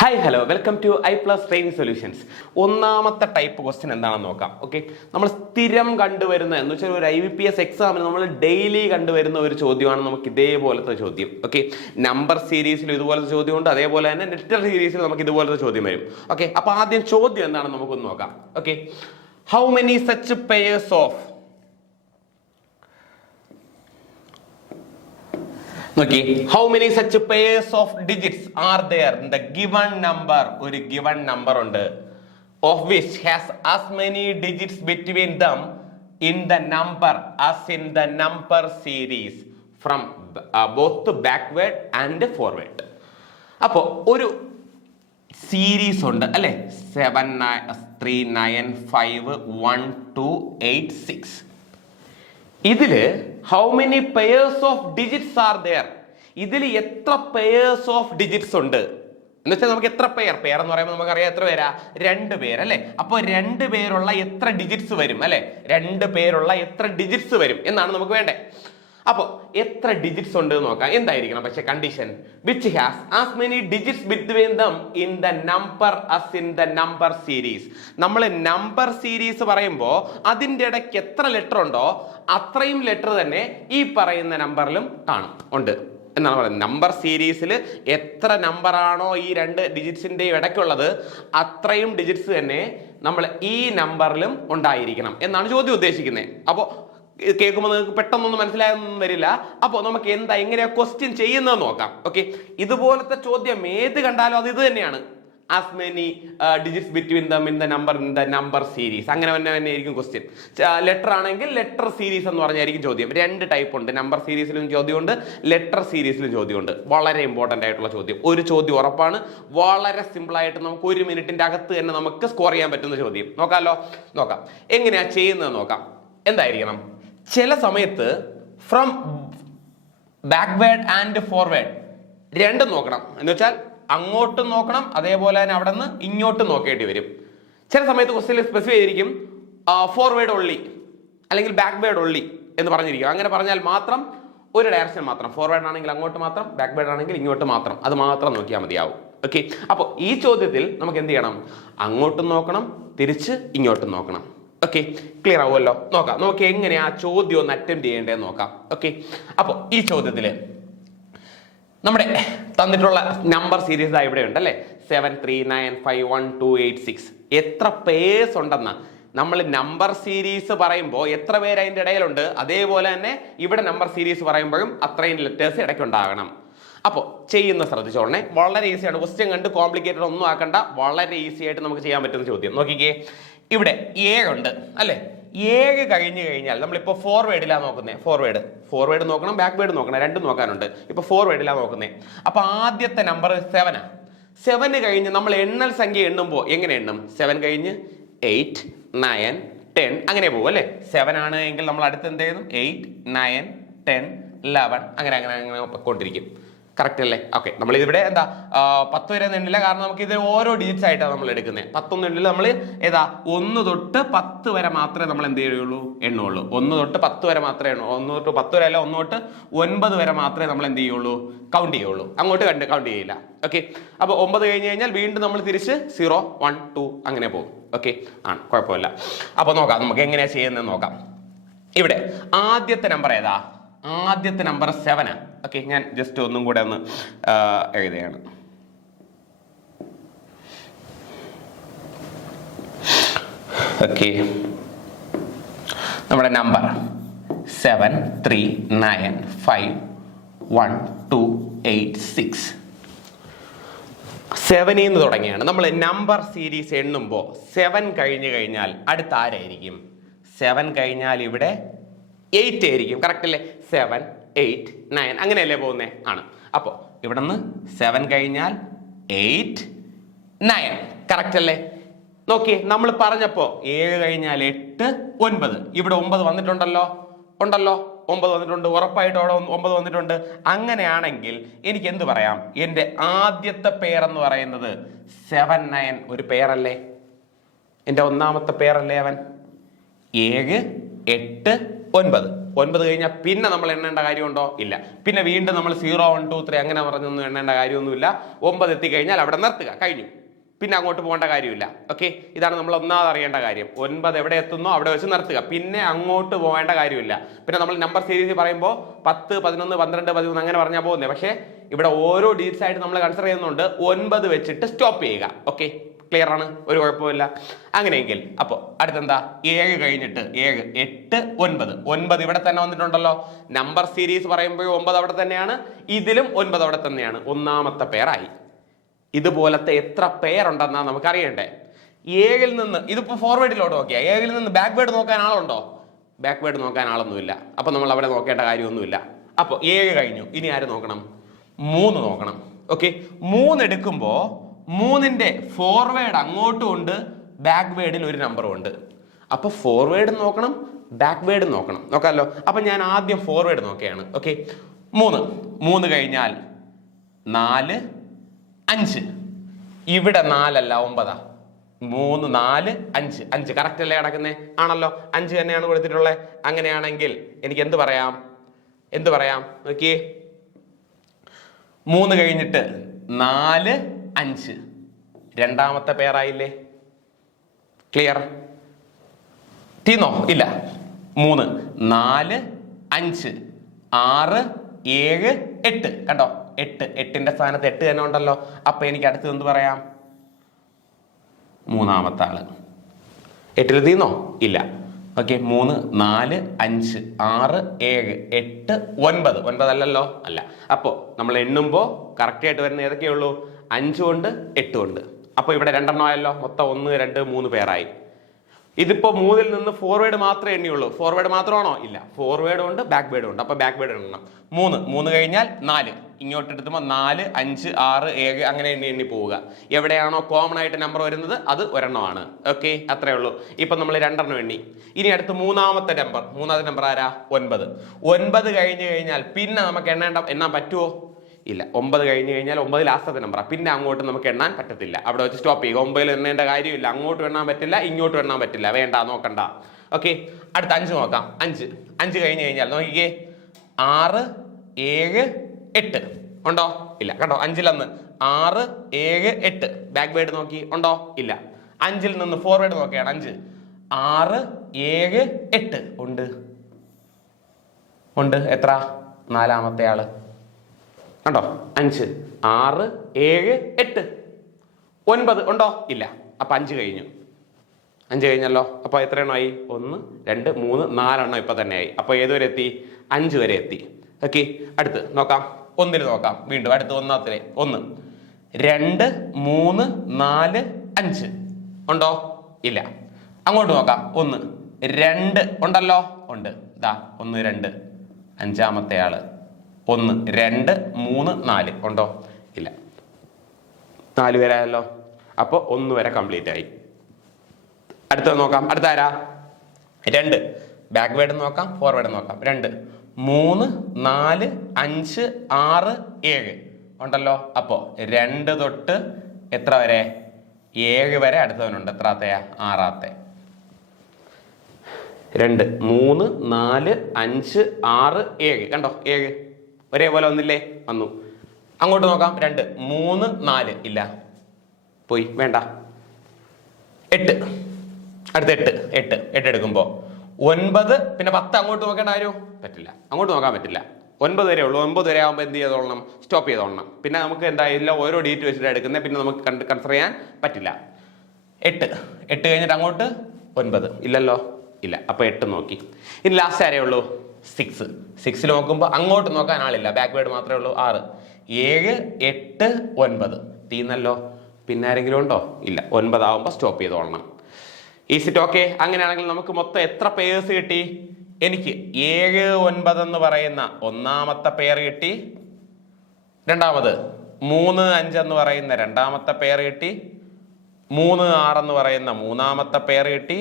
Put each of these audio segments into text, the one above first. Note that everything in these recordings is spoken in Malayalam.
Hi hello welcome to I plus training solutions. ഒന്നാമത്തെ ടൈപ്പ് ക്വസ്റ്റ്യൻ എന്താണെന്ന് നോക്കാം. ഓക്കെ, നമ്മൾ സ്ഥിരം കണ്ടുവരുന്ന എന്ന് വെച്ചാൽ ഒരു IBPS എക്സാമിന് നമ്മൾ ഡെയിലി കണ്ടുവരുന്ന ഒരു ചോദ്യമാണ് നമുക്ക് ഇതേപോലത്തെ ചോദ്യം. ഓക്കെ, നമ്പർ സീരീസിൽ ഇതുപോലത്തെ ചോദ്യമുണ്ട്, അതേപോലെ തന്നെ ലെറ്റർ സീരീസിൽ നമുക്ക് ഇതുപോലത്തെ ചോദ്യം വരും. ഓക്കെ, അപ്പൊ ആദ്യം ചോദ്യം എന്താണെന്ന് നമുക്കൊന്ന് നോക്കാം. Okay, how many such pairs of how many such pairs of digits are there in the given number? ഒരു given number ഉണ്ട്, of which has as many digits between them in the number as in the number series from both backward and forward. അപ്പോൾ ഒരു സീരീസ് ഉണ്ട് അല്ലെ, 7 3 9 5 1 2 8 6. ഇതില് how many pairs of digits are there? ഇതിൽ എത്ര പെയേഴ്സ് ഓഫ് ഡിജിറ്റ്സ് ഉണ്ട് എന്ന് വെച്ചാൽ നമുക്ക് എത്ര പെയർ എന്ന് പറയുമ്പോൾ നമുക്കറിയാം എത്ര പേരാ, 2 പേര് അല്ലെ. അപ്പോൾ 2 പേരുള്ള എത്ര ഡിജിറ്റ്സ് വരും അല്ലെ, 2 പേരുള്ള എത്ര ഡിജിറ്റ്സ് വരും എന്നാണ് നമുക്ക് വേണ്ടേ. അപ്പോൾ എത്ര ഡിജിറ്റ്സ് ഉണ്ട് എന്ന് നോക്കാം. എന്തായിരിക്കണം പക്ഷെ condition? Which has as many digits between them in the number as in the number series. നമ്മൾ നമ്പർ സീരീസ് പറയുമ്പോൾ അതിൻ്റെ ഇടയ്ക്ക് എത്ര ലെറ്റർ ഉണ്ടോ അത്രയും ലെറ്റർ തന്നെ ഈ പറയുന്ന നമ്പറിലും കാണും, ഉണ്ട് എന്നാണ് പറയുന്നത്. നമ്പർ സീരീസിൽ എത്ര നമ്പർ ആണോ ഈ 2 ഡിജിറ്റ്സിൻ്റെയും ഇടയ്ക്കുള്ളത് അത്രയും ഡിജിറ്റ്സ് തന്നെ നമ്മൾ ഈ നമ്പറിലും ഉണ്ടായിരിക്കണം എന്നാണ് ചോദ്യം ഉദ്ദേശിക്കുന്നത്. അപ്പോൾ കേൾക്കുമ്പോൾ നിങ്ങൾക്ക് പെട്ടെന്നൊന്നും മനസ്സിലായൊന്നും വരില്ല. അപ്പോൾ നമുക്ക് എങ്ങനെയാ ക്വസ്റ്റ്യൻ ചെയ്യുന്നത് നോക്കാം. ഓക്കെ, ഇതുപോലത്തെ ചോദ്യം ഏത് കണ്ടാലും അത് ഇത് തന്നെയാണ്, as many digits between them in the number series. അങ്ങനെ തന്നെ ആയിരിക്കും ക്വസ്റ്റ്യൻ. ലെറ്റർ ആണെങ്കിൽ ലെറ്റർ സീരീസ് എന്ന് പറഞ്ഞായിരിക്കും ചോദ്യം. 2 ടൈപ്പ് ഉണ്ട്, നമ്പർ സീരീസിലും ചോദ്യമുണ്ട്, ലെറ്റർ സീരീസിലും ചോദ്യമുണ്ട്. വളരെ ഇമ്പോർട്ടൻ്റ് ആയിട്ടുള്ള ചോദ്യം. ഒരു ചോദ്യം ഉറപ്പാണ്, വളരെ സിമ്പിൾ ആയിട്ട് നമുക്ക് 1 മിനിറ്റിന്റെ അകത്ത് തന്നെ നമുക്ക് സ്കോർ ചെയ്യാൻ പറ്റുന്ന ചോദ്യം. നോക്കാം എങ്ങനെയാ ചെയ്യുന്നത് നോക്കാം. എന്തായിരിക്കണം? ചില സമയത്ത് ഫ്രം ബാക്ക്വേർഡ് ആൻഡ് ഫോർവേഡ് രണ്ടും നോക്കണം. എന്ന് വെച്ചാൽ അങ്ങോട്ടും നോക്കണം, അതേപോലെ തന്നെ അവിടെ നിന്ന് ഇങ്ങോട്ടും നോക്കേണ്ടി വരും. ചില സമയത്ത് ക്വസ്റ്റ്യനിൽ സ്പെസിഫൈ ചെയ്തിരിക്കും ഫോർവേഡ് ഒള്ളി അല്ലെങ്കിൽ ബാക്ക്വേർഡ് ഒള്ളി എന്ന് പറഞ്ഞിരിക്കും. അങ്ങനെ പറഞ്ഞാൽ മാത്രം ഒരു ഡയറക്ഷൻ മാത്രം, ഫോർവേഡ് ആണെങ്കിൽ അങ്ങോട്ട് മാത്രം, ബാക്ക്വേർഡ് ആണെങ്കിൽ ഇങ്ങോട്ട് മാത്രം, അത് മാത്രം നോക്കിയാൽ മതിയാവും. ഓക്കെ, അപ്പോൾ ഈ ചോദ്യത്തിൽ നമുക്ക് എന്ത് ചെയ്യണം? അങ്ങോട്ടും നോക്കണം, തിരിച്ച് ഇങ്ങോട്ടും നോക്കണം. ഓക്കെ, ക്ലിയർ ആവുമല്ലോ? നോക്കാം നമുക്ക് എങ്ങനെയാ ചോദ്യം ഒന്ന് അറ്റംപ്റ്റ് ചെയ്യേണ്ടതെന്ന് നോക്കാം. ഓക്കെ, അപ്പോൾ ഈ ചോദ്യത്തിൽ നമ്മുടെ തന്നിട്ടുള്ള നമ്പർ സീരീസ് ഇവിടെ ഉണ്ട് അല്ലേ, 7 3 9 5 1 2 8 6. എത്ര പേഴ്സ് ഉണ്ടെന്ന് നമ്മൾ നമ്പർ സീരീസ് പറയുമ്പോൾ എത്ര പേര് അതിൻ്റെ ഇടയിലുണ്ട്, അതേപോലെ തന്നെ ഇവിടെ നമ്പർ സീരീസ് പറയുമ്പോഴും അത്രയും ലെറ്റേഴ്സ് ഇടയ്ക്കുണ്ടാകണം. അപ്പോൾ ചെയ്യുന്ന ശ്രദ്ധിച്ചോളണേ, വളരെ ഈസിയാണ്. ക്വസ്റ്റ്യൻ കണ്ട് കോംപ്ലിക്കേറ്റഡ് ഒന്നും ആക്കണ്ട, വളരെ ഈസി ആയിട്ട് നമുക്ക് ചെയ്യാൻ പറ്റുന്ന ചോദ്യം. നോക്കിക്കേ, ഇവിടെ 7 ഉണ്ട് അല്ലെ. 7 കഴിഞ്ഞു കഴിഞ്ഞാൽ നമ്മളിപ്പോൾ ഫോർവേഡിലാണ് നോക്കുന്നത്. ഫോർവേഡ് നോക്കണം, ബാക്ക്വേഡ് നോക്കണം, രണ്ടും നോക്കാനുണ്ട്. ഇപ്പൊ ഫോർവേഡിലാണ് നോക്കുന്നത്. അപ്പൊ ആദ്യത്തെ നമ്പർ 7. 7 കഴിഞ്ഞ് നമ്മൾ എണ്ണൽ സംഖ്യ എണ്ണുമ്പോൾ എങ്ങനെ എണ്ണും? 7 കഴിഞ്ഞ് 8 9 10 അങ്ങനെ പോകും അല്ലെ. 7 ആണ് എങ്കിൽ നമ്മൾ അടുത്ത് എന്ത് ചെയ്യുന്നു? 8 9 10 11 അങ്ങനെ പൊയ്ക്കൊണ്ടിരിക്കും. കറക്റ്റ് അല്ലേ? ഓക്കെ, നമ്മൾ ഇതിവിടെ എന്താ 10 വരെ എണ്ണില്ല, കാരണം നമുക്ക് ഇത് ഓരോ ഡിജിറ്റ്സ് ആയിട്ടാണ് നമ്മൾ എടുക്കുന്നത്. 10 എണ്ണില്ല, നമ്മൾ ഏതാ 1 തൊട്ട് 10 വരെ മാത്രമേ നമ്മൾ എന്ത് ചെയ്യുള്ളൂ? എണ്ണുള്ളൂ. 1 തൊട്ട് 10 വരെ മാത്രമേ എണ്ണൂ. 1 തൊട്ട് 10 വരെ അല്ല, 1 തൊട്ട് 9 വരെ മാത്രമേ നമ്മൾ എന്ത് ചെയ്യുള്ളൂ? കൗണ്ട് ചെയ്യുള്ളൂ. അങ്ങോട്ട് കൗണ്ട് ചെയ്യില്ല. ഓക്കെ, അപ്പോൾ 9 കഴിഞ്ഞ് കഴിഞ്ഞാൽ വീണ്ടും നമ്മൾ തിരിച്ച് 0 1 2 അങ്ങനെ പോകും. ഓക്കെ, ആണ്, കുഴപ്പമില്ല. അപ്പോൾ നോക്കാം നമുക്ക് എങ്ങനെയാ ചെയ്യുന്നത് നോക്കാം. ഇവിടെ ആദ്യത്തെ നമ്പർ ഏതാ? ആദ്യത്തെ നമ്പർ 7. ഓക്കെ, ഞാൻ ജസ്റ്റ് ഒന്നും കൂടെ ഒന്ന് എഴുതുകയാണ്. ഓക്കെ, നമ്മുടെ നമ്പർ 7 3 9 5 1 2 8 6. 7 നിന്ന് തുടങ്ങിയാണ് നമ്മൾ നമ്പർ സീരീസ് എണ്ണുമ്പോൾ. 7 കഴിഞ്ഞു കഴിഞ്ഞാൽ അടുത്ത ആരായിരിക്കും? 7 കഴിഞ്ഞാൽ ഇവിടെ 8 ആയിരിക്കും. കറക്റ്റ് അല്ലേ? 7 8 9 അങ്ങനെയല്ലേ പോകുന്നേ? ആണ്. അപ്പോൾ ഇവിടെ നിന്ന് 7 കഴിഞ്ഞാൽ 8 9 കറക്റ്റ് അല്ലേ? നോക്കിയേ, നമ്മൾ പറഞ്ഞപ്പോൾ 7 കഴിഞ്ഞാൽ 8 9. ഇവിടെ 9 വന്നിട്ടുണ്ടല്ലോ, 9 വന്നിട്ടുണ്ട്, ഉറപ്പായിട്ടും അവിടെ 9 വന്നിട്ടുണ്ട്. അങ്ങനെയാണെങ്കിൽ എനിക്ക് എന്ത് പറയാം? എൻ്റെ ആദ്യത്തെ പേരെന്ന് പറയുന്നത് 7 9 ഒരു പേരല്ലേ? എൻ്റെ ഒന്നാമത്തെ പേരല്ലേ അവൻ? 7 8 9 9 കഴിഞ്ഞാൽ പിന്നെ നമ്മൾ എണ്ണേണ്ട കാര്യമുണ്ടോ? ഇല്ല. പിന്നെ വീണ്ടും നമ്മൾ 0 1 2 3 അങ്ങനെ പറഞ്ഞൊന്നും എണ്ണേണ്ട കാര്യമൊന്നുമില്ല. 9 എത്തിക്കഴിഞ്ഞാൽ അവിടെ നിർത്തുക, കഴിഞ്ഞു. പിന്നെ അങ്ങോട്ട് പോകേണ്ട കാര്യമില്ല. ഓക്കെ, ഇതാണ് നമ്മൾ ഒന്നാമത് അറിയേണ്ട കാര്യം. 9 എവിടെ എത്തുന്നോ അവിടെ വെച്ച് നിർത്തുക, പിന്നെ അങ്ങോട്ട് പോകേണ്ട കാര്യമില്ല. പിന്നെ നമ്മൾ നമ്പർ സീരീസ് പറയുമ്പോൾ 10 11 12 13 അങ്ങനെ പറഞ്ഞാൽ പോകുന്നത്. പക്ഷേ ഇവിടെ ഓരോ ഡിജിറ്റ്സ് ആയിട്ട് നമ്മൾ കൺസിഡർ ചെയ്യുന്നുണ്ട്. 9 വെച്ചിട്ട് സ്റ്റോപ്പ് ചെയ്യുക. ഓക്കെ, ക്ലിയർ ആണ്, ഒരു കുഴപ്പമില്ല. അങ്ങനെയെങ്കിൽ അപ്പോൾ അടുത്തെന്താ? 7 കഴിഞ്ഞിട്ട് 7 8 9 9 ഇവിടെ തന്നെ വന്നിട്ടുണ്ടല്ലോ. നമ്പർ സീരീസ് പറയുമ്പോൾ 9 അവിടെ തന്നെയാണ്, ഇതിലും 9 അവിടെ തന്നെയാണ്. ഒന്നാമത്തെ പെയറായി. ഇതുപോലത്തെ എത്ര പെയറുണ്ടെന്നാ നമുക്ക് അറിയണ്ടേ? 7 നിന്ന് ഇതിപ്പോ ഫോർവേഡിലോട്ട് നോക്കിയാൽ 7 നിന്ന് ബാക്ക്വേഡ് നോക്കാൻ ആളുണ്ടോ? ബാക്ക്വേഡ് നോക്കാൻ ആളൊന്നുമില്ല. അപ്പൊ നമ്മൾ അവിടെ നോക്കേണ്ട കാര്യമൊന്നുമില്ല. അപ്പോൾ 7 കഴിഞ്ഞു. ഇനി ആര് നോക്കണം? 3 നോക്കണം. ഓക്കെ, 3 എടുക്കുമ്പോൾ 3ന്റെ ഫോർവേഡ് അങ്ങോട്ടും ഉണ്ട്, ബാക്ക്വേഡിൽ ഒരു നമ്പറും ഉണ്ട്. അപ്പൊ ഫോർവേഡ് നോക്കണം, ബാക്ക്വേഡ് നോക്കണം. നോക്കാമല്ലോ. അപ്പൊ ഞാൻ ആദ്യം ഫോർവേഡ് നോക്കുകയാണ്. ഓക്കെ, 3 കഴിഞ്ഞാൽ 4 5. ഇവിടെ 4 അല്ല 9. 3 4 5 5 കറക്റ്റ് അല്ലേ കിടക്കുന്നേ? ആണല്ലോ, 5 തന്നെയാണ് കൊടുത്തിട്ടുള്ളത്. അങ്ങനെയാണെങ്കിൽ എനിക്ക് എന്ത് പറയാം? നോക്കിയേ, 3 കഴിഞ്ഞിട്ട് 4 5 രണ്ടാമത്തെ പേരായില്ലേ? ക്ലിയർ? തീർന്നോ? ഇല്ല. 3 4 5 6 7 8 കണ്ടോ? 8ന്റെ സ്ഥാനത്ത് 8 തന്നെ ഉണ്ടല്ലോ. അപ്പൊ എനിക്ക് അടുത്ത് എന്ത് പറയാം? മൂന്നാമത്തെ ആള്. 8 തീർന്നോ? ഇല്ല. ഓക്കെ, 3 4 5 6 7 8 9 9 അല്ലല്ലോ? അല്ല. അപ്പോൾ നമ്മൾ എണ്ണുമ്പോൾ കറക്റ്റ് ആയിട്ട് വരുന്ന ഏതൊക്കെയുള്ളൂ? 5 ഉണ്ട് 8 ഉണ്ട്. അപ്പൊ ഇവിടെ 2 എണ്ണം ആയല്ലോ. മൊത്തം 1 2 3 പേരായി. ഇതിപ്പോ 3ൽ നിന്ന് ഫോർവേഡ് മാത്രമേ എണ്ണിയുള്ളൂ. ഫോർവേഡ് മാത്രമാണോ? ഇല്ല, ഫോർവേഡും ഉണ്ട് ബാക്ക്വേഡും ഉണ്ട്. അപ്പൊ ബാക്ക്വേഡ് എണ്ണണം. 3 കഴിഞ്ഞാൽ 4 ഇങ്ങോട്ട് എടുത്തുമ്പോൾ 4 5 6 7 അങ്ങനെ എണ്ണി പോവുക. എവിടെയാണോ കോമൺ ആയിട്ട് നമ്പർ വരുന്നത് അത് ഒരെണ്ണമാണ്. ഓക്കെ, അത്രേ ഉള്ളൂ. ഇപ്പൊ നമ്മൾ 2 എണ്ണം എണ്ണി. ഇനി അടുത്ത് മൂന്നാമത്തെ നമ്പർ ആരാ? 9. 9 കഴിഞ്ഞു കഴിഞ്ഞാൽ പിന്നെ നമുക്ക് എണ്ണാൻ പറ്റുമോ? ഇല്ല. 9 കഴിഞ്ഞു കഴിഞ്ഞാൽ 9 ലാസ്റ്റത്തെ നമ്പറാണ്. പിന്നെ അങ്ങോട്ട് നമുക്ക് എണ്ണാൻ പറ്റത്തില്ല. അവിടെ വെച്ച് സ്റ്റോപ്പ് ചെയ്യുക. 9 എണ്ണേണ്ട കാര്യമില്ല. അങ്ങോട്ടും എണ്ണാൻ പറ്റില്ല, ഇങ്ങോട്ടും എണ്ണാൻ പറ്റില്ല. വേണ്ട, നോക്കണ്ട. ഓക്കെ, അടുത്ത 5 നോക്കാം. 5 കഴിഞ്ഞു കഴിഞ്ഞാൽ നോക്കിക്കേ, 6 7 8 ഉണ്ടോ? ഇല്ല. കണ്ടോ, 5ൽ നിന്ന് 6 7 8 ബാക്ക്വേഡ് നോക്കി ഉണ്ടോ? ഇല്ല. 5ൽ നിന്ന് ഫോർവേഡ് നോക്കിയാണ്. 5 6 7 8 ഉണ്ട്. എത്ര? നാലാമത്തെ ആള് കണ്ടോ? 5 6 7 8 9 ഉണ്ടോ? ഇല്ല. അപ്പൊ 5 കഴിഞ്ഞു. 5 കഴിഞ്ഞല്ലോ. അപ്പൊ എത്ര എണ്ണമായി? 1 2 3 4 എണ്ണം ഇപ്പൊ തന്നെ ആയി. അപ്പൊ ഏതുവരെ എത്തി? 5 വരെ എത്തി. ഓക്കെ, അടുത്ത് നോക്കാം. 1 നോക്കാം. വീണ്ടും അടുത്ത് ഒന്നാമത്തെ 1 2 3 4 5 ഉണ്ടോ? ഇല്ല. അങ്ങോട്ട് നോക്കാം. 1 2 ഉണ്ടല്ലോ? ഉണ്ട്. ഇതാ 1 2 അഞ്ചാമത്തെ ആള് 1 2 3 4 ഉണ്ടോ? ഇല്ല. 4 പേരായല്ലോ. അപ്പൊ 1 വരെ കംപ്ലീറ്റ് ആയി. അടുത്ത നോക്കാം. അടുത്ത ആരാ? 2. ബാക്ക്വേഡ് നോക്കാം, ഫോർവേഡ് നോക്കാം. 2 3 4 5 6 7 ഉണ്ടല്ലോ. അപ്പോ 2 തൊട്ട് എത്ര വരെ? 7 വരെ അടുത്തവനുണ്ട്. എത്രാത്തെയാ? 6ാമത്തെ. 2 3 4 5 6 7 കണ്ടോ? 7 ഒരേപോലെ വന്നില്ലേ? വന്നു. അങ്ങോട്ട് നോക്കാം. 2 3 4 ഇല്ല, പോയി, വേണ്ട. 8 അടുത്ത 8 എടുക്കുമ്പോ 9 പിന്നെ 10 അങ്ങോട്ട് നോക്കേണ്ട കാര്യം പറ്റില്ല. അങ്ങോട്ട് നോക്കാൻ പറ്റില്ല. 9 വരെ ഉള്ളൂ. 9 വരെ ആകുമ്പോൾ എന്ത് ചെയ്തോളണം? സ്റ്റോപ്പ് ചെയ്തോളണം. പിന്നെ നമുക്ക് എന്തായാലും ഓരോ ഡേറ്റ് വെച്ചിട്ട് എടുക്കുന്നത്. പിന്നെ നമുക്ക് കൺസിഡർ ചെയ്യാൻ പറ്റില്ല. 8 കഴിഞ്ഞിട്ട് അങ്ങോട്ട് 9 ഇല്ലല്ലോ? ഇല്ല. അപ്പൊ 8 നോക്കി. ഇനി ലാസ്റ്റ് ആരേ ഉള്ളൂ? 6 നോക്കുമ്പോൾ അങ്ങോട്ട് നോക്കാൻ ആളില്ല. ബാക്ക്വേഡ് മാത്രമേ ഉള്ളൂ. 6 7 8 9 തീർന്നല്ലോ. പിന്നെ ആരെങ്കിലും ഉണ്ടോ? ഇല്ല. 9 ആവുമ്പോൾ സ്റ്റോപ്പ് ചെയ്തോളണം. ഈസിറ്റ്. ഓക്കെ, അങ്ങനെയാണെങ്കിൽ നമുക്ക് മൊത്തം എത്ര പേഴ്സ് കിട്ടി? എനിക്ക് 7 9 എന്ന് പറയുന്ന ഒന്നാമത്തെ പെയർ കിട്ടി. രണ്ടാമത് 3 5 എന്ന് പറയുന്ന രണ്ടാമത്തെ പെയർ കിട്ടി. 3 6 എന്ന് പറയുന്ന മൂന്നാമത്തെ പെയർ കിട്ടി.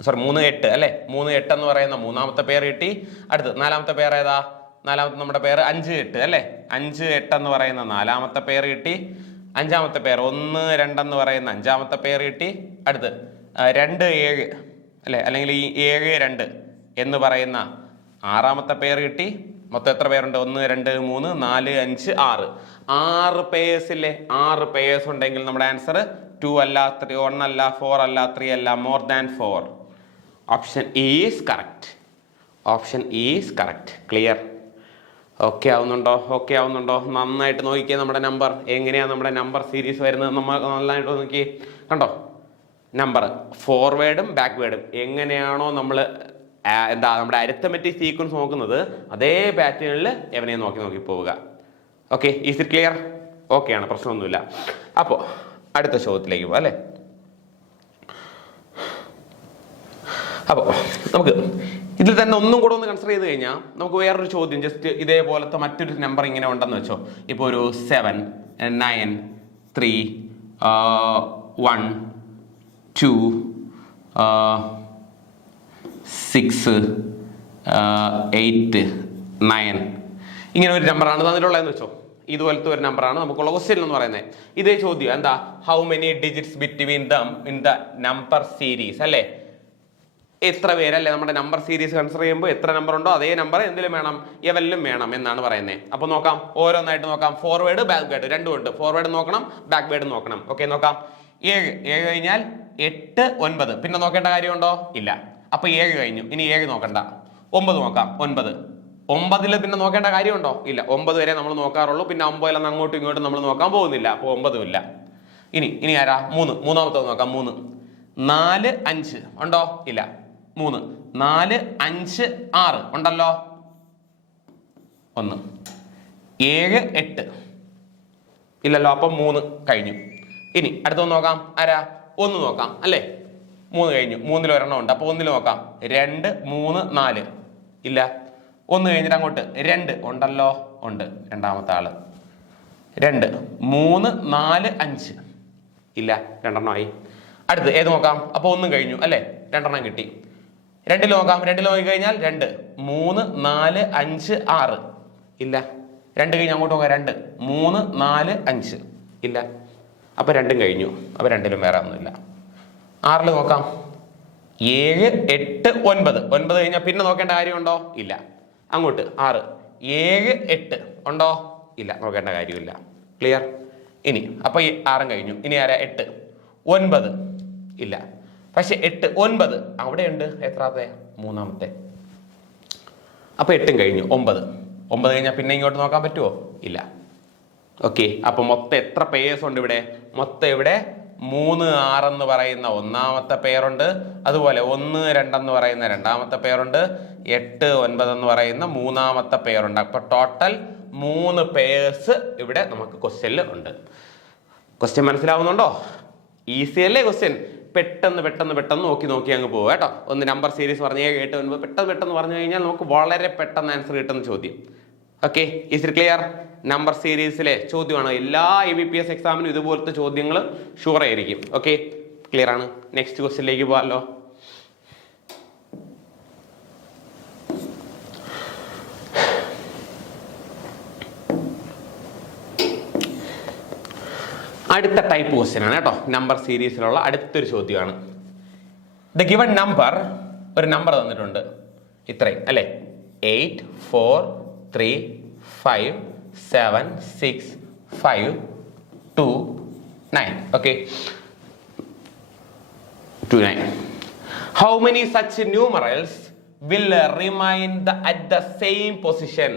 3 8 അല്ലെ? 3 8 എന്ന് പറയുന്ന മൂന്നാമത്തെ പെയർ കിട്ടി. അടുത്ത് നാലാമത്തെ പെയർ ഏതാ? നാലാമത്തെ നമ്മുടെ പെയർ 5 8 അല്ലെ? 5 8 എന്ന് പറയുന്ന നാലാമത്തെ പെയർ കിട്ടി. അഞ്ചാമത്തെ പെയർ 1 2 എന്ന് പറയുന്ന അഞ്ചാമത്തെ പെയർ കിട്ടി. അടുത്ത് 2 7 അല്ലെ? അല്ലെങ്കിൽ ഈ 7 2 എന്ന് പറയുന്ന ആറാമത്തെ പെയർ കിട്ടി. മൊത്തം എത്ര പേരുണ്ട്? 1 2 3 4 5 6. 6 പേയേഴ്സില്ലേ? 6 പേയേഴ്സ് ഉണ്ടെങ്കിൽ നമ്മുടെ ആൻസർ 2 അല്ല, 1 അല്ല, 4 അല്ല, 3 അല്ല, more than 4. Option is correct. Option is correct. Clear? Okay ആവുന്നുണ്ടോ? ഓക്കെ ആവുന്നുണ്ടോ? നന്നായിട്ട് നോക്കിയേ നമ്മുടെ നമ്പർ എങ്ങനെയാണ് നമ്മുടെ നമ്പർ സീരീസ് വരുന്നത്. നമ്മൾ നന്നായിട്ട് നോക്കി കണ്ടോ? നമ്പർ ഫോർവേഡും ബാക്ക്വേഡും എങ്ങനെയാണോ നമ്മൾ നമ്മുടെ അരിത്തമെറ്റിക് സീക്വൻസ് നോക്കുന്നത് അതേ പാറ്റേണിൽ എവനെയും നോക്കി നോക്കി പോവുക. Okay, is it clear? Okay ആണ്, പ്രശ്നമൊന്നുമില്ല. അപ്പോൾ അടുത്ത ചോദ്യത്തിലേക്ക് പോവാം അല്ലേ? അപ്പോൾ നമുക്ക് ഇതിൽ തന്നെ ഒന്നും കൂടെ ഒന്ന് കൺസിഡർ ചെയ്ത് കഴിഞ്ഞാൽ നമുക്ക് വേറൊരു ചോദ്യം ജസ്റ്റ് ഇതേപോലത്തെ മറ്റൊരു നമ്പർ ഇങ്ങനെ ഉണ്ടെന്ന് വെച്ചോ. ഇപ്പോൾ ഒരു 7 9 3 1 2 6 8 9 ഇങ്ങനെ ഒരു നമ്പറാണ് തന്നിട്ടുള്ളതെന്ന് വെച്ചോ. ഇതുപോലത്തെ ഒരു നമ്പറാണ് നമുക്കുള്ള ക്വസ്റ്റ്യൻ എന്ന് പറയുന്നത്. ഇതേ ചോദ്യം എന്താ? How many digits between them in the number series അല്ലേ? എത്ര പേരല്ലേ നമ്മുടെ നമ്പർ സീരീസ് കൺസിഡർ ചെയ്യുമ്പോൾ എത്ര നമ്പർ ഉണ്ടോ അതേ നമ്പർ എന്തിലും വേണം, എവലിലും വേണം എന്നാണ് പറയുന്നത്. അപ്പോൾ നോക്കാം, ഓരോന്നായിട്ട് നോക്കാം. ഫോർവേഡ് ബാക്ക്വേഡ് രണ്ടും ഉണ്ട്. ഫോർവേഡ് നോക്കണം, ബാക്ക്വേഡ് നോക്കണം. ഓക്കെ, നോക്കാം. 7 കഴിഞ്ഞാൽ 8 9. പിന്നെ നോക്കേണ്ട കാര്യമുണ്ടോ? ഇല്ല. അപ്പൊ 7 കഴിഞ്ഞു. ഇനി 7 നോക്കണ്ട. 9 നോക്കാം. 9 പിന്നെ നോക്കേണ്ട കാര്യമുണ്ടോ? ഇല്ല. 9 വരെ നമ്മൾ നോക്കാറുള്ളൂ. പിന്നെ 9 അങ്ങോട്ടും ഇങ്ങോട്ടും നമ്മൾ നോക്കാൻ പോകുന്നില്ല. അപ്പോൾ 9 ഇല്ല. ഇനി ആരാ? 3. മൂന്നാമത്തത് നോക്കാം. 3 4 5 ഉണ്ടോ? ഇല്ല. 3 4 5 6 ഉണ്ടല്ലോ. 1 7 8 ഇല്ലല്ലോ. അപ്പം 3 കഴിഞ്ഞു. ഇനി അടുത്തൊന്ന് നോക്കാം. ആരാ? 1 നോക്കാം അല്ലേ? 3 കഴിഞ്ഞു. 3 ഒരെണ്ണം ഉണ്ട്. അപ്പോൾ 1 നോക്കാം. 2 3 4 ഇല്ല. 1 കഴിഞ്ഞിട്ട് അങ്ങോട്ട് 2 ഉണ്ടല്ലോ. ഉണ്ട്. രണ്ടാമത്തെ ആള് 2 3 4 5 ഇല്ല. 2 ആയി. അടുത്ത് ഏത് നോക്കാം? അപ്പോൾ 1 കഴിഞ്ഞു അല്ലേ? 2 കിട്ടി. 2 നോക്കാം. 2 നോക്കി കഴിഞ്ഞാൽ 2 3 4 5 6 ഇല്ല. 2 കഴിഞ്ഞ് അങ്ങോട്ട് നോക്കാം. 2 3 4 5 ഇല്ല. അപ്പൊ 2 കഴിഞ്ഞു. അപ്പൊ 2ലും വേറെ ഒന്നുമില്ല. 6 നോക്കാം. 7 8 9 9 കഴിഞ്ഞാൽ പിന്നെ നോക്കേണ്ട കാര്യമുണ്ടോ? ഇല്ല. അങ്ങോട്ട് 6 7 8 ഉണ്ടോ? ഇല്ല. നോക്കേണ്ട കാര്യമില്ല. ക്ലിയർ? ഇനി അപ്പൊ 6 കഴിഞ്ഞു. ഇനി ആരാ? 8 9 ഇല്ല. പക്ഷെ 8 9 അവിടെയുണ്ട്. എത്രാമത്തെ? മൂന്നാമത്തെ. അപ്പൊ 8 കഴിഞ്ഞു. 9 കഴിഞ്ഞാൽ പിന്നെ ഇങ്ങോട്ട് നോക്കാൻ പറ്റുമോ? ഇല്ല. ഓക്കെ, അപ്പൊ മൊത്തം എത്ര പേയേഴ്സ് ഉണ്ട് ഇവിടെ? മൊത്തം ഇവിടെ 3 6 എന്ന് പറയുന്ന ഒന്നാമത്തെ പെയറുണ്ട്. അതുപോലെ 1 2 എന്ന് പറയുന്ന രണ്ടാമത്തെ പെയറുണ്ട്. 8 9 എന്ന് പറയുന്ന മൂന്നാമത്തെ പെയറുണ്ട്. അപ്പൊ ടോട്ടൽ 3 പേയേഴ്സ് ഇവിടെ നമുക്ക് ക്വസ്റ്റ്യനിൽ ഉണ്ട്. ക്വസ്റ്റ്യൻ മനസ്സിലാവുന്നുണ്ടോ? ഈസി അല്ലേ ക്വസ്റ്റ്യൻ? പെട്ടെന്ന് നോക്കി അങ്ങ് പോവുക കേട്ടോ. ഒന്ന് നമ്പർ സീരീസ് പറഞ്ഞ് 7 8 9 പെട്ടെന്ന് പറഞ്ഞു കഴിഞ്ഞാൽ നമുക്ക് വളരെ പെട്ടെന്ന് ആൻസർ കിട്ടുന്ന ചോദ്യം. Okay, is it clear? Number സീരീസിലെ ചോദ്യമാണ്. എല്ലാ IBPS എക്സാമിനും ഇതുപോലത്തെ ചോദ്യങ്ങൾ ഷുവർ ആയിരിക്കും. ഓക്കെ, ക്ലിയർ ആണ്. നെക്സ്റ്റ് ക്വസ്റ്റ്യനിലേക്ക് പോകാമല്ലോ. അടുത്ത ടൈപ്പ് ക്വസ്റ്റ്യൻ ആണ് കേട്ടോ. നമ്പർ സീരീസിലുള്ള അടുത്തൊരു ചോദ്യമാണ്. ദ ഗിവൺ നമ്പർ, ഒരു നമ്പർ തന്നിട്ടുണ്ട് ഇത്രയും അല്ലേ? 8 4 3 5 7 6 5 2 9. Okay, 2 9. How many such numerals will remain at the same position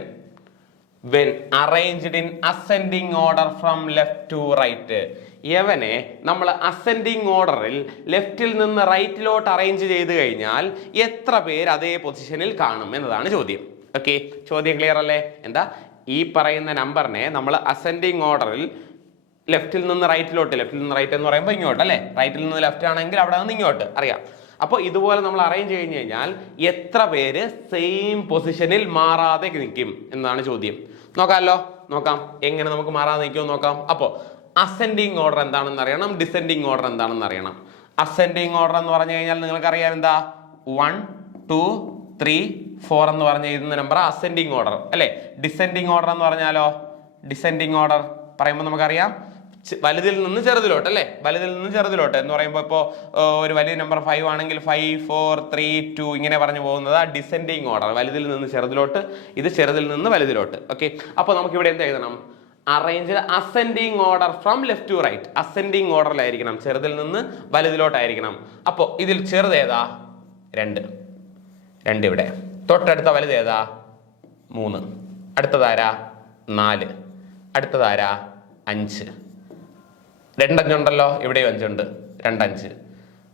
when arranged in ascending order from left to right? യവനെ നമ്മൾ അസെൻഡിങ് ഓർഡറിൽ ലെഫ്റ്റിൽ നിന്ന് റൈറ്റിലോട്ട് അറേഞ്ച് ചെയ്ത് കഴിഞ്ഞാൽ എത്ര പേര് അതേ പൊസിഷനിൽ കാണും എന്നതാണ് ചോദ്യം. ഓക്കെ, ചോദ്യം ക്ലിയർ അല്ലേ? എന്താ ഈ പറയുന്ന നമ്പറിനെ നമ്മൾ അസെൻഡിങ് ഓർഡറിൽ ലെഫ്റ്റിൽ നിന്ന് റൈറ്റിലോട്ട്, ലെഫ്റ്റിൽ നിന്ന് റൈറ്റ് എന്ന് പറയുമ്പോൾ ഇങ്ങോട്ട് അല്ലേ? റൈറ്റിൽ നിന്ന് ലെഫ്റ്റ് ആണെങ്കിൽ അവിടെ നിന്ന് ഇങ്ങോട്ട് അറിയാം. അപ്പോൾ ഇതുപോലെ നമ്മൾ അറേഞ്ച് കഴിഞ്ഞ് കഴിഞ്ഞാൽ എത്ര പേര് സെയിം പൊസിഷനിൽ മാറാതെ നിൽക്കും എന്നതാണ് ചോദ്യം. നോക്കാമല്ലോ, നോക്കാം എങ്ങനെ നമുക്ക് മാറാതെ നിൽക്കുമെന്ന് നോക്കാം. അപ്പോൾ അസെൻഡിങ് ഓർഡർ എന്താണെന്ന് അറിയണം, ഡിസെൻഡിങ് ഓർഡർ എന്താണെന്ന് അറിയണം. അസെൻഡിങ് ഓർഡർ എന്ന് പറഞ്ഞു കഴിഞ്ഞാൽ നിങ്ങൾക്കറിയാം എന്താ? 1 2 3 4 എന്ന് പറഞ്ഞ എഴുതുന്ന നമ്പർ അസെൻഡിങ് ഓർഡർ അല്ലേ? ഡിസെൻഡിങ് ഓർഡർ എന്ന് പറഞ്ഞാലോ? ഡിസെൻഡിങ് ഓർഡർ പറയുമ്പോൾ നമുക്കറിയാം വലുതിൽ നിന്ന് ചെറുതിലോട്ട് അല്ലേ, വലുതിൽ നിന്ന് ചെറുതിലോട്ട് എന്ന് പറയുമ്പോൾ ഇപ്പോൾ ഒരു വലിയ നമ്പർ 5 ആണെങ്കിൽ 5 4 3 2 ഇങ്ങനെ പറഞ്ഞു പോകുന്നത് ആ ഡിസെൻഡിങ് ഓർഡർ, വലുതിൽ നിന്ന് ചെറുതിലോട്ട്, ഇത് ചെറുതിൽ നിന്ന് വലുതിലോട്ട്. ഓക്കെ, അപ്പോൾ നമുക്ക് ഇവിടെ എന്ത് എഴുതണം? Arrange ascending order from left to right. Ascending ഓർഡറിലായിരിക്കണം, ചെറുതിൽ നിന്ന് വലുതിലോട്ടായിരിക്കണം. അപ്പോൾ ഇതിൽ ചെറുത് ഏതാ? 2 ഇവിടെ. തൊട്ടടുത്ത വലുത് ഏതാ? 3. അടുത്തതാരാ? 4. അടുത്തതാരാ? 5. 2 5 ഉണ്ടല്ലോ, ഇവിടെയും 5 ഉണ്ട്. 2 5.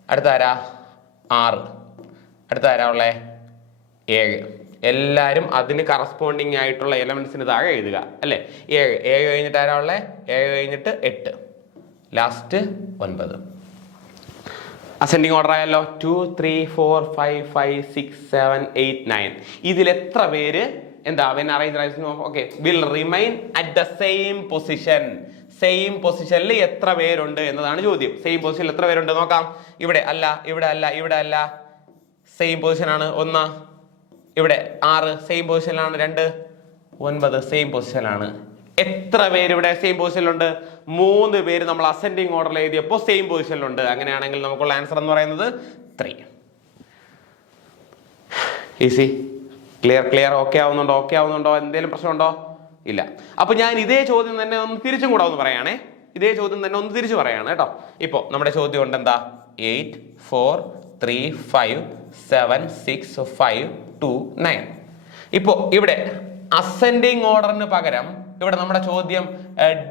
അടുത്താരാ? 6. അടുത്താരാ ഉള്ളേ? 7. എല്ലാവരും അതിന് കറസ്പോണ്ടിങ് ആയിട്ടുള്ള എലമെന്റ്സിന് താഴെ എഴുതുക അല്ലേ. 7 കഴിഞ്ഞിട്ട് ആരാ ഉള്ളേ? 7 കഴിഞ്ഞിട്ട് 8, ലാസ്റ്റ് 9. അസെൻഡിങ് ഓർഡർ ആയല്ലോ. 2 3 4 5 5 6 7 8 9. ഇതിൽ എത്ര പേര് എന്താ when arranged okay will remain at the same position? Same പൊസിഷനിൽ എത്ര പേരുണ്ട് എന്നതാണ് ചോദ്യം. സെയിം പൊസിഷനിൽ എത്ര പേരുണ്ട് നോക്കാം. ഇവിടെ അല്ല, ഇവിടെ അല്ല, ഇവിടെ അല്ല, സെയിം പൊസിഷനാണ് 1. ഇവിടെ 6 സെയിം പൊസിഷനിലാണ്. 2 9 സെയിം പൊസിഷനിലാണ്. എത്ര പേര് ഇവിടെ സെയിം പൊസിഷനിലുണ്ട്? 3 പേര് നമ്മൾ അസെൻഡിങ് ഓർഡറിൽ എഴുതിയപ്പോൾ സെയിം പൊസിഷനിലുണ്ട്. അങ്ങനെയാണെങ്കിൽ നമുക്കുള്ള ആൻസർ എന്ന് പറയുന്നത് 3. Easy, clear. ഓക്കെ ആവുന്നുണ്ടോ? എന്തെങ്കിലും പ്രശ്നമുണ്ടോ? ഇല്ല. അപ്പൊ ഞാൻ ഇതേ ചോദ്യം തന്നെ ഒന്ന് തിരിച്ചും കൂടെ ഒന്ന് പറയാണേ. ഇതേ ചോദ്യം തന്നെ ഒന്ന് തിരിച്ചു പറയാണ് കേട്ടോ. ഇപ്പൊ നമ്മുടെ ചോദ്യം ഉണ്ട് എന്താ? 8 4 3 5 7 6 5 2 9. ഇപ്പോ ഇവിടെ അസെൻഡിങ് ഓർഡറിന് പകരം ഇവിടെ നമ്മുടെ ചോദ്യം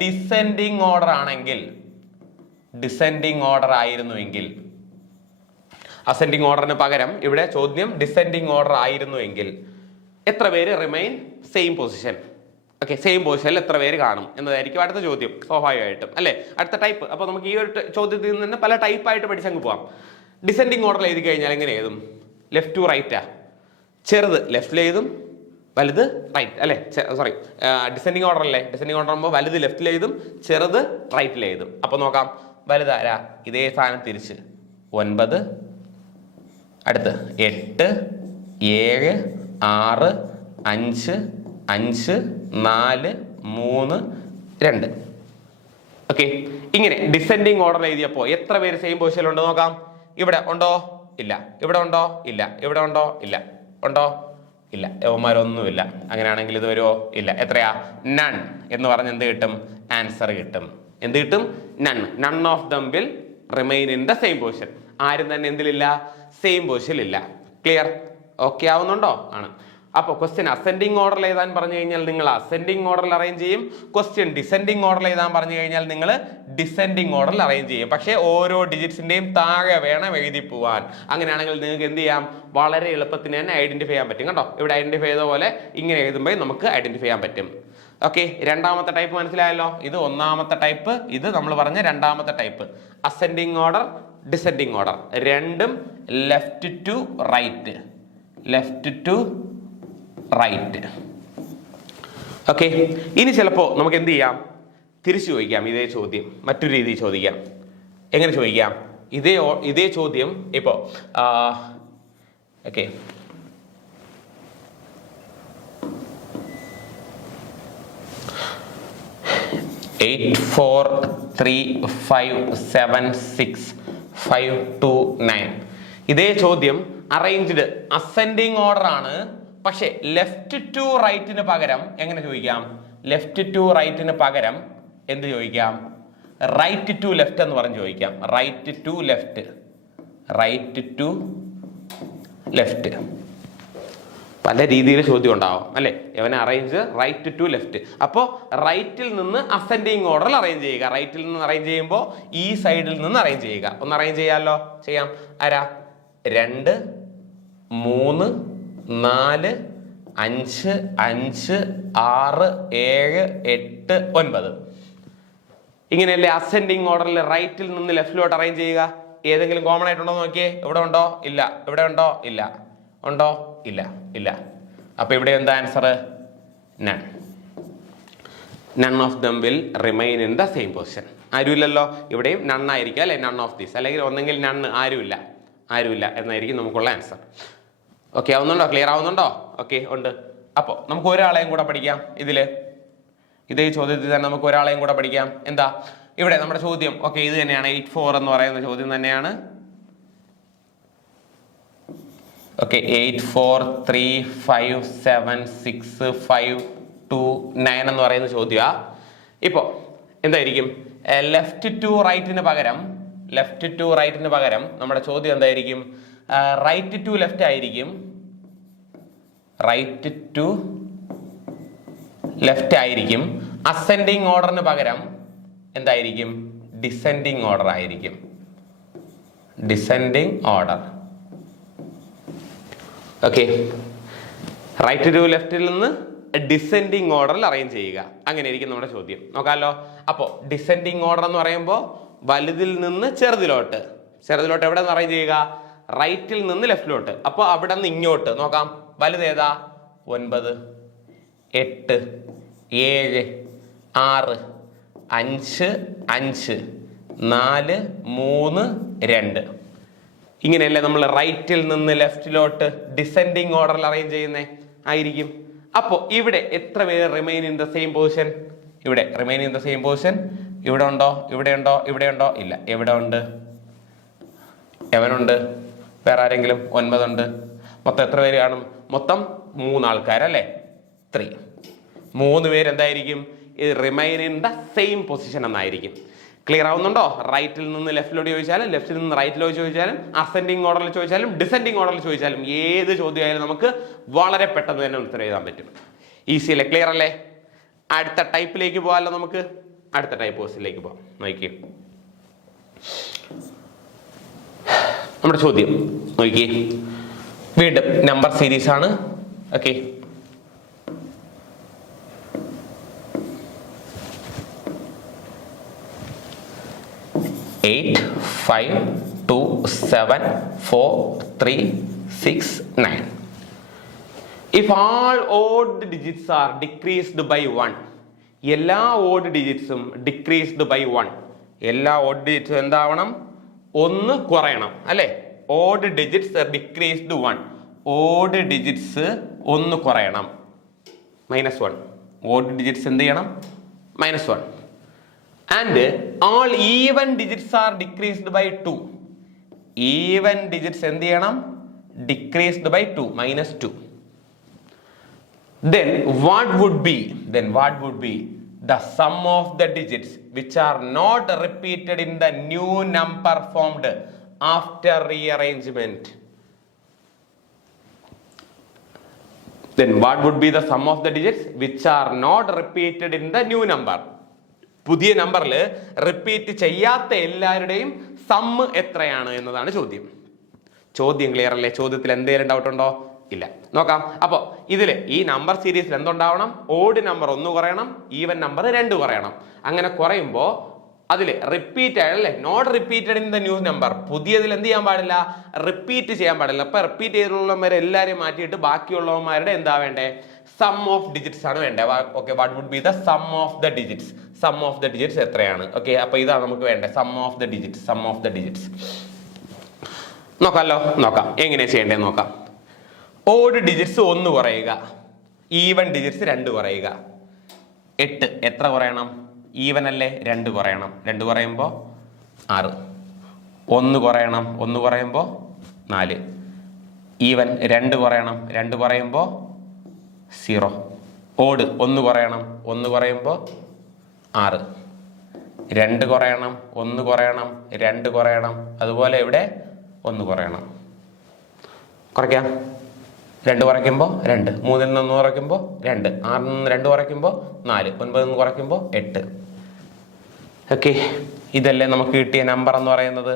ഡിസെൻഡിങ് ഓർഡർ ആണെങ്കിൽ, ഡിസെൻഡിങ് ഓർഡർ ആയിരുന്നുവെങ്കിൽ, അസെൻഡിങ് ഓർഡറിന് പകരം ഇവിടെ ചോദ്യം ഡിസെൻഡിങ് ഓർഡർ ആയിരുന്നുവെങ്കിൽ എത്ര പേര് remain same position? Okay, same പൊസിഷനിൽ എത്ര പേര് കാണും എന്നതായിരിക്കും അടുത്ത ചോദ്യം സ്വാഭാവികമായിട്ടും അല്ലേ. അടുത്ത ടൈപ്പ്. അപ്പോൾ നമുക്ക് ഈ ഒരു ചോദ്യത്തിൽ നിന്ന് പല ടൈപ്പായിട്ട് പഠിച്ചങ്ങ് പോവാം. ഡിസെൻഡിങ് ഓർഡറിൽ എഴുതി കഴിഞ്ഞാൽ എങ്ങനെ എഴുതും? ലെഫ്റ്റ് ടു റൈറ്റാ. ചെറുത് ലെഫ്റ്റിൽ എഴുതും, വലുത് റൈറ്റ് അല്ലേ. സോറി, ഡിസെൻഡിങ് ഓർഡർ അല്ലേ. ഡിസെൻഡിങ് ഓർഡർ ആകുമ്പോൾ വലുത് ലെഫ്റ്റിൽ എഴുതും, ചെറുത് റൈറ്റിൽ എഴുതും. അപ്പോൾ നോക്കാം, വലുതാരാ? ഇതേ സാധനം തിരിച്ച് 9, അടുത്ത് 8 7 6 5 5 4 3 2. ഓക്കെ, ഇങ്ങനെ ഡിസെൻഡിങ് ഓർഡർ എഴുതിയപ്പോൾ എത്ര പേര് സെയിം പൊസിഷനിലുണ്ട് നോക്കാം. ഇവിടെ ഉണ്ടോ? ഇല്ല. ഇവിടെ ഉണ്ടോ? ഇല്ല. ഇവിടെ ഉണ്ടോ? ഇല്ല. ഉണ്ടോ? ഇല്ല. യവന്മാരൊന്നുമില്ല. അങ്ങനെയാണെങ്കിൽ ഇത് വരുമോ? ഇല്ല. എത്രയാ? നൺ എന്ന് പറഞ്ഞ് എന്ത് കിട്ടും? ആൻസർ കിട്ടും. എന്ത് കിട്ടും? None of them will remain in the same position. ആരും തന്നെ എന്തിലില്ല? സെയിം പൊസിഷനിലില്ല. ക്ലിയർ? ഓക്കെ ആവുന്നുണ്ടോ? ആണ്. അപ്പോൾ ക്വസ്റ്റ്യൻ അസെൻഡിങ് ഓർഡറിൽ എഴുതാൻ പറഞ്ഞു കഴിഞ്ഞാൽ നിങ്ങൾ അസെൻഡിങ് ഓർഡറിൽ അറേഞ്ച് ചെയ്യും. ക്വസ്റ്റ്യൻ ഡിസെൻഡിങ് ഓർഡറിൽ എഴുതാൻ പറഞ്ഞു കഴിഞ്ഞാൽ നിങ്ങൾ ഡിസെൻഡിങ് ഓർഡറിൽ അറേഞ്ച് ചെയ്യും. പക്ഷേ ഓരോ ഡിജിറ്റ്സിന്റെയും താഴെ വേണം എഴുതി പോവാൻ. അങ്ങനെയാണെങ്കിൽ നിങ്ങൾക്ക് എന്ത് ചെയ്യാം? വളരെ എളുപ്പത്തിന് തന്നെ ഐഡന്റിഫൈ ചെയ്യാൻ പറ്റും കേട്ടോ. ഇവിടെ ഐഡന്റിഫൈ ചെയ്ത പോലെ ഇങ്ങനെ എഴുതുമ്പോൾ നമുക്ക് ഐഡന്റിഫൈ ചെയ്യാൻ പറ്റും. ഓക്കെ, രണ്ടാമത്തെ ടൈപ്പ് മനസ്സിലായല്ലോ. ഇത് ഒന്നാമത്തെ ടൈപ്പ്, ഇത് നമ്മൾ പറഞ്ഞ രണ്ടാമത്തെ type. Ascending order, descending order രണ്ടും left to right, left to right. Okay, ഇനി ചിലപ്പോൾ നമുക്ക് എന്ത് ചെയ്യാം? തിരിച്ചു ചോദിക്കാം ഇതേ ചോദ്യം, മറ്റൊരു രീതിയിൽ ചോദിക്കാം. എങ്ങനെ ചോദിക്കാം? ഇതേ ചോദ്യം ഇപ്പോൾ ഓക്കെ, 8 4 3 5 7 6 5 2 9. ഇതേ ചോദ്യം അറേഞ്ച്ഡ് അസെൻഡിങ് ഓർഡർ ആണ്. പക്ഷെ ലെഫ്റ്റ് ടു റൈറ്റിന് പകരം എങ്ങനെ ചോദിക്കാം? ലെഫ്റ്റ് ടു റൈറ്റിന് പകരം എന്ത് ചോദിക്കാം? റൈറ്റ് ടു ലെഫ്റ്റ് എന്ന് പറഞ്ഞ് ചോദിക്കാം. Right to left, right to left. പല രീതിയിൽ ചോദ്യം ഉണ്ടാവും അല്ലെ. എവനെ അറേഞ്ച് റൈറ്റ് ടു ലെഫ്റ്റ്. അപ്പോൾ റൈറ്റിൽ നിന്ന് അസെൻഡിങ് ഓർഡറിൽ അറേഞ്ച് ചെയ്യുക. റൈറ്റിൽ നിന്ന് അറേഞ്ച് ചെയ്യുമ്പോൾ ഈ സൈഡിൽ നിന്ന് അറേഞ്ച് ചെയ്യുക. ഒന്ന് അറേഞ്ച് ചെയ്യാമല്ലോ, ചെയ്യാം. ആരാ? 2 3 4 5 5 6 7 8 9. ഇങ്ങനെയല്ലേ അസെൻഡിങ് ഓർഡറിൽ റൈറ്റിൽ നിന്ന് ലെഫ്റ്റിലോട്ട് അറേഞ്ച് ചെയ്യുക. ഏതെങ്കിലും കോമൺ ആയിട്ടുണ്ടോ നോക്കിയേ. ഇവിടെ ഉണ്ടോ? ഇല്ല. ഇവിടെ ഉണ്ടോ? ഇല്ല. ഉണ്ടോ? ഇല്ല. ഇല്ല. അപ്പൊ ഇവിടെ എന്താ answer? None. None of them will remain in the same position. ആരുമില്ലല്ലോ. ഇവിടെയും നൺ ആയിരിക്കും അല്ലെ. നൺ ഓഫ് ദീസ്, അല്ലെങ്കിൽ ഒന്നെങ്കിൽ നൺ, ആരുമില്ല, ആരുമില്ല എന്നായിരിക്കും നമുക്കുള്ള ആൻസർ. ഓക്കെ ആവുന്നുണ്ടോ? ക്ലിയർ ആവുന്നുണ്ടോ? ഓക്കെ ഉണ്ട്. അപ്പോൾ നമുക്ക് ഒരാളെയും കൂടെ പഠിക്കാം. ഇതേ ചോദ്യത്തിൽ തന്നെ നമുക്ക് ഒരാളെയും കൂടെ പഠിക്കാം. എന്താ? ഇവിടെ നമ്മുടെ ചോദ്യം ഓക്കെ ഇത് തന്നെയാണ്, 84 എന്ന് പറയുന്ന ചോദ്യം തന്നെയാണ്. ഓക്കെ 84357652 എന്ന് പറയുന്ന ചോദ്യമാണ്. ഇപ്പോൾ എന്തായിരിക്കും ലെഫ്റ്റ് ടു റൈറ്റിന് പകരം നമ്മുടെ ചോദ്യം എന്തായിരിക്കും? റൈറ്റ് ടു ലെഫ്റ്റ് ആയിരിക്കും. റൈറ്റ് ടു ലെഫ്റ്റ് ആയിരിക്കും. അസെൻഡിങ് ഓർഡറിന് പകരം എന്തായിരിക്കും? ഡിസെൻഡിങ് ഓർഡർ ആയിരിക്കും. Descending order. Okay, right to ലെഫ്റ്റിൽ നിന്ന് ഡിസെൻഡിങ് ഓർഡറിൽ അറേഞ്ച് ചെയ്യുക, അങ്ങനെയായിരിക്കും നമ്മുടെ ചോദ്യം. നോക്കാമല്ലോ. അപ്പോൾ ഡിസെൻഡിങ് ഓർഡർ എന്ന് പറയുമ്പോൾ വലുതിൽ നിന്ന് ചെറുതിലോട്ട് എവിടെ നിന്ന് അറേഞ്ച് ചെയ്യുക? റൈറ്റിൽ നിന്ന് ലെഫ്റ്റിലോട്ട്. അപ്പോൾ അവിടെ നിന്ന് ഇങ്ങോട്ട് നോക്കാം. വലുത് ഏതാ? 9, 8, 7, 6, 5, 5, 4, 3, 2. ഇങ്ങനെയല്ലേ നമ്മൾ റൈറ്റിൽ നിന്ന് ലെഫ്റ്റിലോട്ട് ഡിസെൻഡിങ് ഓർഡറിൽ അറേഞ്ച് ചെയ്യുന്നേ ആയിരിക്കും. അപ്പോൾ ഇവിടെ എത്ര പേര് remain in the same position? ഇവിടെ remain in the same position. ഇവിടെ ഉണ്ടോ? ഇവിടെ ഉണ്ടോ? ഇല്ല. എവിടെ ഉണ്ട്? എവനുണ്ട്? വേറെ ആരെങ്കിലും? 9 ഉണ്ട്. മൊത്തം എത്ര പേര് കാണും? മൊത്തം 3 ആൾക്കാരല്ലേ? 3. 3 പേര് എന്തായിരിക്കും? Remain in the same position എന്നായിരിക്കും. ക്ലിയർ ആവുന്നുണ്ടോ? റൈറ്റിൽ നിന്ന് ലെഫ്റ്റിലോട്ട് ചോദിച്ചാലും, ലെഫ്റ്റിൽ നിന്ന് റൈറ്റിലോട്ട് ചോദിച്ചാലും, അസെൻഡിങ് ഓർഡറിൽ ചോദിച്ചാലും, ഡിസെൻഡിങ് ഓർഡറിൽ ചോദിച്ചാലും, ഏത് ചോദ്യമായാലും നമുക്ക് വളരെ പെട്ടെന്ന് തന്നെ ഉത്തരം എഴുതാൻ പറ്റും. ഈസി അല്ലേ? ക്ലിയർ അല്ലേ? അടുത്ത ടൈപ്പിലേക്ക് പോകാമല്ലോ നമുക്ക്. അടുത്ത ടൈപ്പ് ക്വസ്റ്റ്യനിലേക്ക് പോകാം. നോക്കി നമ്മുടെ ചോദ്യം നോക്കി. വീണ്ടും നമ്പർ സീരീസ് ആണ്. Okay, 8, 5, 2, 7, 4, 3, 6, 9. If all odd digits are decreased by 1, എല്ലാ ഓഡ് ഡിജിറ്റ്സും ഡിക്രീസ്ഡ് ബൈ 1. എല്ലാ ഓഡ് ഡിജിറ്റ്സും എന്താവണം? 1 കുറയണം അല്ലേ? Odd digits decreased 1. Odd digits 1 കുറയണം. -1. Odd digits എന്ത് ചെയ്യണം? -1. And all even digits are decreased by 2. Even digits എന്ത് ചെയ്യണം? Decreased by 2, -2. Then what would be the sum of the digits which are not repeated in the new number formed after rearrangement? Then what would be the sum of the digits which are not repeated in the new number? പുതിയ നമ്പറിൽ റിപ്പീറ്റ് ചെയ്യാത്ത എല്ലാവരുടെയും സമ്മ് എത്രയാണ് എന്നതാണ് ചോദ്യം. ചോദ്യം ക്ലിയർ അല്ലേ? ചോദ്യത്തിൽ എന്തെങ്കിലും ഡൗട്ട് ഉണ്ടോ? ഇല്ല. നോക്കാം. അപ്പോൾ ഇതിൽ ഈ നമ്പർ സീരീസിൽ എന്തുണ്ടാവണം? ഓഡ് നമ്പർ 1 കുറയണം, ഈവൻ നമ്പർ 2 കുറയണം. അങ്ങനെ കുറയുമ്പോൾ അതിൽ റിപ്പീറ്റ് ആയല്ലേ, not repeated in the new number. പുതിയതിൽ എന്ത് ചെയ്യാൻ പാടില്ല? റിപ്പീറ്റ് ചെയ്യാൻ പാടില്ല. അപ്പൊ റിപ്പീറ്റ് ചെയ്തിട്ടുള്ളവരെ എല്ലാവരെയും മാറ്റിയിട്ട് ബാക്കിയുള്ളവന്മാരുടെ എന്താ വേണ്ടേ? സം ഓഫ് ഡിജിറ്റ്സ് ആണ് വേണ്ടത്. Okay, what would be the sum of the digits? Sum of the digits എത്രയാണ്? ഓക്കെ, അപ്പൊ ഇതാണ് നമുക്ക് വേണ്ടത്, സം ഓഫ് ദ ഡിജിറ്റ്സ്. നോക്കാമല്ലോ. നോക്കാം എങ്ങനെയാ ചെയ്യേണ്ടത് നോക്കാം. ഓഡ് ഡിജിറ്റ്സ് 1 കുറയുക, ഈവൻ ഡിജിറ്റ്സ് 2 കുറയുക. 8 എത്ര കുറയണം? ഈവൻ അല്ലേ? 2 കുറയണം. 2 കുറയുമ്പോൾ 6. 1 കുറയണം. 1 കുറയുമ്പോൾ 4. ഈവൻ 2 കുറയണം. 2 കുറയുമ്പോൾ 0. ഓഡ് 1 കുറയണം. 1 കുറയുമ്പോൾ 6. 2 കുറയണം. 1 കുറയണം. 2 കുറയണം. അതുപോലെ ഇവിടെ 1 കുറയണം. കുറയ്ക്കാം. 2 കുറയ്ക്കുമ്പോൾ 2, 3 നിന്ന് കുറയ്ക്കുമ്പോൾ 2, 6 നിന്ന് 2 കുറയ്ക്കുമ്പോൾ 4, 9 നിന്ന് കുറയ്ക്കുമ്പോൾ 8. ഓക്കെ, ഇതല്ലേ നമുക്ക് കിട്ടിയ നമ്പർ എന്ന് പറയുന്നത്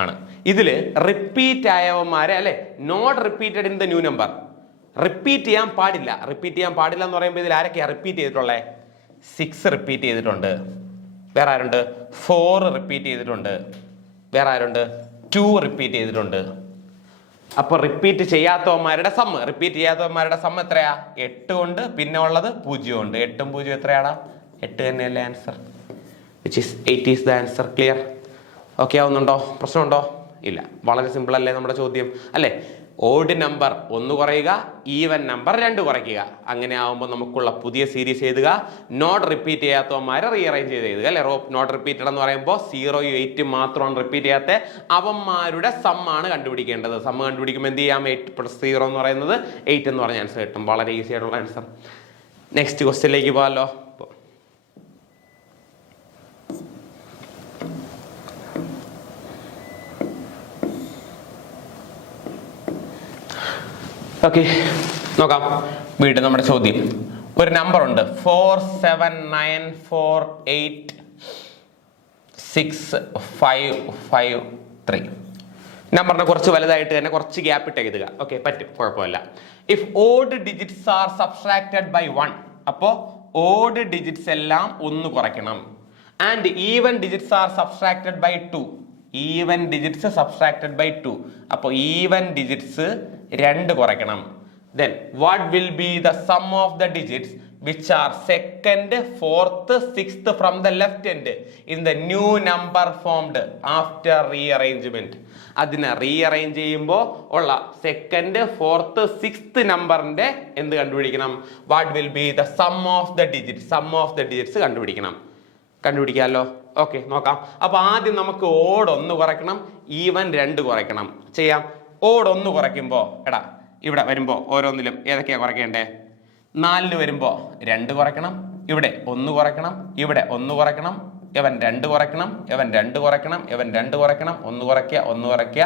ആണ്. ഇതിൽ റിപ്പീറ്റ് ആയവന്മാരെ അല്ലെ, not repeated in the new number. Repeat ചെയ്യാൻ പാടില്ല എന്ന് പറയുമ്പോൾ ഇതിൽ ആരൊക്കെയാണ് റിപ്പീറ്റ് ചെയ്തിട്ടുള്ളത്? 6 റിപ്പീറ്റ് ചെയ്തിട്ടുണ്ട്. വേറെ ആരുണ്ട്? 4 റിപ്പീറ്റ് ചെയ്തിട്ടുണ്ട്. വേറെ ആരുണ്ട്? 2 റിപ്പീറ്റ് ചെയ്തിട്ടുണ്ട്. അപ്പൊ റിപ്പീറ്റ് ചെയ്യാത്തവന്മാരുടെ സം എത്രയാ? 8 ഉണ്ട്. പിന്നെ ഉള്ളത് 0 ഉണ്ട്. 8ഉം 0 എത്രയാടാ? 8 തന്നെയല്ലേ answer? Which is 8 is the answer. Clear? Okay ആവുന്നുണ്ടോ? പ്രശ്നമുണ്ടോ? ഇല്ല. വളരെ സിമ്പിൾ അല്ലേ നമ്മുടെ ചോദ്യം അല്ലേ? ഓഡ് നമ്പർ 1 കുറയുക, ഈവൻ നമ്പർ 2 കുറയ്ക്കുക. അങ്ങനെ ആവുമ്പോൾ നമുക്കുള്ള പുതിയ സീരീസ് എഴുതുക. നോട്ട് റിപ്പീറ്റ് ചെയ്യാത്തവന്മാരെ റീഅറേഞ്ച് ചെയ്ത് എഴുതുക അല്ലെ. നോട്ട് റിപ്പീറ്റഡ് എന്ന് പറയുമ്പോൾ 0, 8 മാത്രമാണ് റിപ്പീറ്റ് ചെയ്യാത്ത അവന്മാരുടെ സമ്മാണ് കണ്ടുപിടിക്കേണ്ടത്. സമ്മ് കണ്ടുപിടിക്കുമ്പോൾ എന്ത് ചെയ്യാം? 8+0 എന്ന് പറയുന്നത് 8 എന്ന് പറഞ്ഞ ആൻസർ കിട്ടും. വളരെ ഈസി ആയിട്ടുള്ള ആൻസർ. നെക്സ്റ്റ് ക്വസ്റ്റ്യനിലേക്ക് പോകാമല്ലോ. ഓക്കെ, നോക്കാം. വീണ്ടും നമ്മുടെ ചോദ്യം. ഒരു നമ്പർ ഉണ്ട് 479486553. നമ്പറിനെ കുറച്ച് വലുതായിട്ട് തന്നെ കുറച്ച് ഗ്യാപ്പ് ഇട്ട് എഴുതുക. ഓക്കെ, പറ്റും, കുഴപ്പമില്ല. If odd digits are subtracted by 1, അപ്പോൾ ഓഡ് ഡിജിറ്റ്സ് എല്ലാം 1 കുറയ്ക്കണം. And even digits are subtracted by 2. Even digits subtracted by 2, അപ്പോൾ ഈവൻ ഡിജിറ്റ്സ് 2 കുറയ്ക്കണം. Then what will be the sum of the digits which are second, fourth, sixth from the left end in the new number formed after rearrangement? അതിനെ റീഅറേഞ്ച് ചെയ്യുമ്പോൾ ഉള്ള സെക്കൻഡ്, ഫോർത്ത്, സിക്സ്ത് നമ്പറിന്റെ എന്ത് കണ്ടുപിടിക്കണം? What will be the sum of the digits? Sum of the digits കണ്ടുപിടിക്കാമല്ലോ. ഓക്കെ, നോക്കാം. അപ്പൊ ആദ്യം നമുക്ക് ഓഡ് 1 കുറയ്ക്കണം, ഈവൻ 2 കുറയ്ക്കണം. ചെയ്യാം. ഓഡ് 1 കുറയ്ക്കുമ്പോൾ എടാ ഇവിടെ വരുമ്പോൾ ഓരോന്നിലും ഏതൊക്കെയാ കുറയ്ക്കേണ്ടേ? 4 വരുമ്പോൾ 2 കുറയ്ക്കണം, ഇവിടെ 1 കുറയ്ക്കണം, ഇവിടെ 1 കുറയ്ക്കണം, ഇവൻ 2 കുറയ്ക്കണം, ഇവൻ 2 കുറയ്ക്കണം, ഇവൻ 2 കുറയ്ക്കണം, 1 കുറയ്ക്കുക, 1 കുറയ്ക്കുക,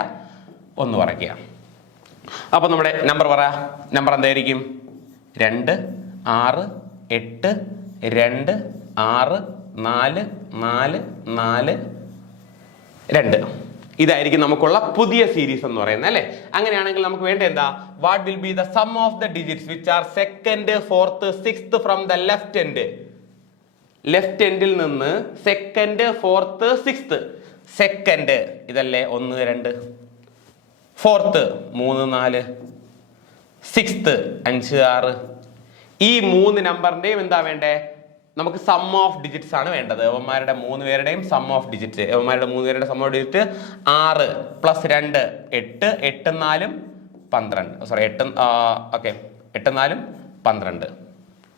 1 കുറയ്ക്കുക. അപ്പൊ നമ്മുടെ നമ്പർ പറ. നമ്പർ എന്തായിരിക്കും? 2, 6, 8, 2, 6, 4, 4, 4, 2. ഇതായിരിക്കും നമുക്കുള്ള പുതിയ സീരീസ് എന്ന് പറയുന്നത് അല്ലെ. അങ്ങനെയാണെങ്കിൽ നമുക്ക് വേണ്ട എന്താ? What will be the sum of the digits which are second, fourth, sixth from the left end. Left എൻഡിൽ നിന്ന് സെക്കൻഡ്, ഫോർത്ത്, സിക്സ്ത്. സെക്കൻഡ് ഇതല്ലേ 1, 2. ഫോർത്ത് 3, 4. സിക്സ്ത് 5, 6. ഈ 3 നമ്പറിന്റെയും എന്താ വേണ്ടേ? നമുക്ക് സം ഓഫ് ഡിജിറ്റ്സ് ആണ് വേണ്ടത്. അവന്മാരുടെ 3 പേരുടെയും സം ഓഫ് ഡിജിറ്റ്. അവന്മാരുടെ 3 പേരുടെ sum of digit 6 + 2 8. 8 4 12. Sorry 8 okay 8 4 12.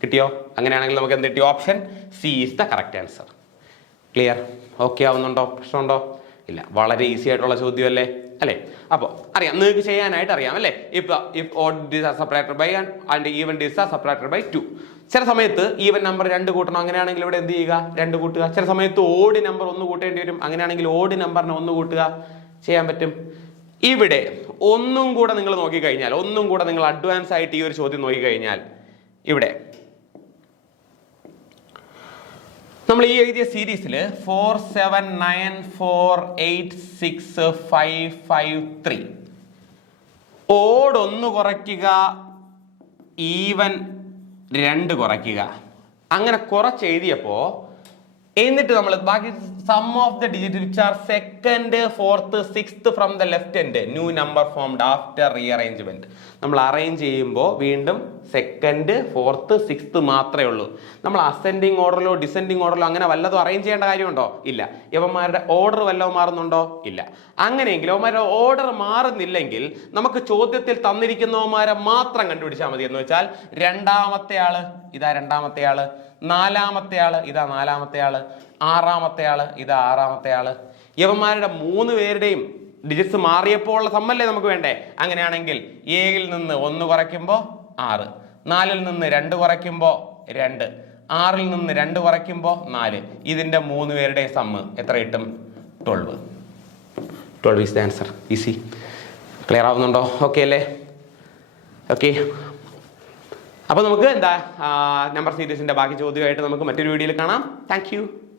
കിട്ടിയോ? അങ്ങനെയാണെങ്കിൽ നമുക്ക് എന്ത് കിട്ടി? Option C is the correct answer. Clear? Okay ആവുന്നുണ്ടോ? പ്രശ്നമുണ്ടോ? ഇല്ല. വളരെ ഈസി ആയിട്ടുള്ള ചോദ്യമല്ലേ അല്ലേ? അപ്പോൾ അറിയാം, നിങ്ങൾക്ക് ചെയ്യാനായിട്ട് അറിയാം അല്ലേ? If odd digits are separated by and even digits are separated by 2. ചില സമയത്ത് ഈവൻ നമ്പർ 2 കൂട്ടണം. അങ്ങനെയാണെങ്കിൽ ഇവിടെ എന്ത് ചെയ്യുക? 2 കൂട്ടുക. ചില സമയത്ത് ഓഡ് നമ്പർ 1 കൂട്ടേണ്ടി വരും. അങ്ങനെയാണെങ്കിൽ ഓഡ് നമ്പറിനെ 1 കൂട്ടുക. ചെയ്യാൻ പറ്റും. ഇവിടെ ഒന്നും കൂടെ നിങ്ങൾ നോക്കിക്കഴിഞ്ഞാൽ, ഒന്നും കൂടെ നിങ്ങൾ അഡ്വാൻസ് ആയിട്ട് ഈ ഒരു ചോദ്യം നോക്കിക്കഴിഞ്ഞാൽ, ഇവിടെ നമ്മൾ ഈ എഴുതിയ സീരീസിൽ 479486553 ഓഡ് 1 കുറയ്ക്കുക, ഈവൻ 2 കുറയ്ക്കുക. അങ്ങനെ കുറച്ച് എഴുതിയപ്പോൾ എന്നിട്ട് നമ്മൾ ബാക്കി sum of the digit which are second, fourth, sixth from the left end new number formed after rearrangement. നമ്മൾ അറേഞ്ച് ചെയ്യുമ്പോൾ വീണ്ടും സെക്കൻഡ്, ഫോർത്ത്, സിക്സ്ത് മാത്രമേ ഉള്ളൂ. നമ്മൾ അസെൻഡിങ് ഓർഡറിലോ ഡിസെൻഡിങ് ഓർഡറിലോ അങ്ങനെ വല്ലതും അറേഞ്ച് ചെയ്യേണ്ട കാര്യമുണ്ടോ? ഇല്ല. ഇവന്മാരുടെ ഓർഡർ വല്ലതും മാറുന്നുണ്ടോ? ഇല്ല. അങ്ങനെയെങ്കിൽ അവന്മാരുടെ ഓർഡർ മാറുന്നില്ലെങ്കിൽ നമുക്ക് ചോദ്യത്തിൽ തന്നിരിക്കുന്നവന്മാരെ മാത്രം കണ്ടുപിടിച്ചാൽ മതി. എന്ന് വെച്ചാൽ രണ്ടാമത്തെ ആള് ഇതാ, രണ്ടാമത്തെ ആള്, നാലാമത്തെ ആള് ഇതാ, നാലാമത്തെ ആള്, ആറാമത്തെ ആള് ഇതാ, ആറാമത്തെ ആള്. ഇവന്മാരുടെ 3 പേരുടെയും ഡിജിറ്റ്സ് മാറിയപ്പോൾ ഉള്ള സമ്മല്ലേ നമുക്ക് വേണ്ടേ? അങ്ങനെയാണെങ്കിൽ 7ൽ നിന്ന് 1 കുറയ്ക്കുമ്പോൾ 6, 4ൽ നിന്ന് 2 കുറയ്ക്കുമ്പോൾ 2, 6ൽ നിന്ന് 2 കുറയ്ക്കുമ്പോൾ 4. ഇതിന്റെ 3 പേരുടെയും സമ്മ് എത്ര കിട്ടും? 12. 12 is the answer. Easy. Clear ആവുന്നുണ്ടോ? ഓക്കെ അല്ലേ? ഓക്കെ. അപ്പോൾ നമുക്ക് എന്താ നമ്പർ സീരീസിന്റെ ബാക്കി ചോദ്യമായിട്ട് നമുക്ക് മറ്റൊരു വീഡിയോയിൽ കാണാം. Thank you.